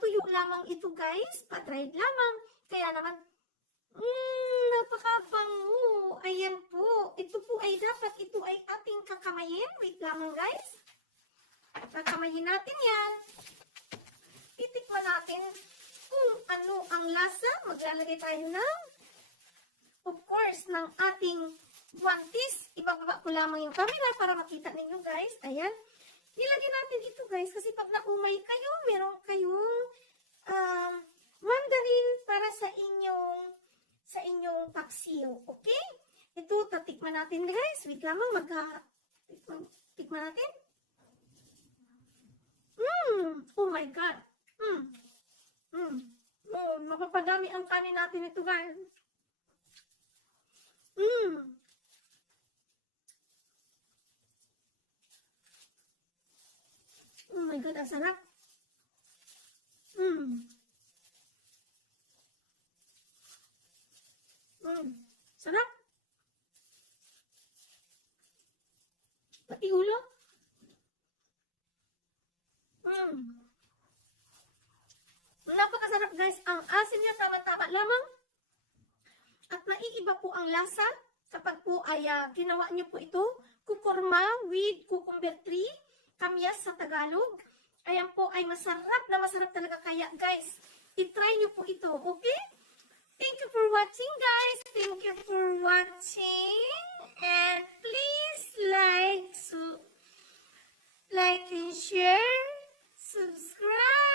Patuyo lamang ito guys, patried lamang. Kaya naman, napakabango. Ayan po. Ito po ay dapat, ito ay ating kakamayin. Wait lamang guys. Kakamayin natin yan. Titikman natin kung ano ang lasa. Maglalagay tayo ng, of course, ng ating guantes. Ibababa ko lamang yung camera para makita ninyo guys. Ayan. Nilagay natin ito guys kasi pag naumay kayo, meron kayong mandarin para sa inyong paksiw. Okay? Ito, tatikman natin guys. Wait lamang, tikman natin. Oh my God. Mapapadami ang kanin natin ito guys. Oh my God, ang sarap. Sarap. Pati ulo. Napakasarap guys. Ang asin niya tama-tama lamang. At naiiba po ang lasa kapag po ay ginawa niyo po ito. Kukurma with cucumber tree. Kamyas sa Tagalog. Ayan po ay masarap na masarap talaga. Kaya guys, i-try niyo po ito. Okay? Thank you for watching guys. Thank you for watching. And please like and share. Subscribe.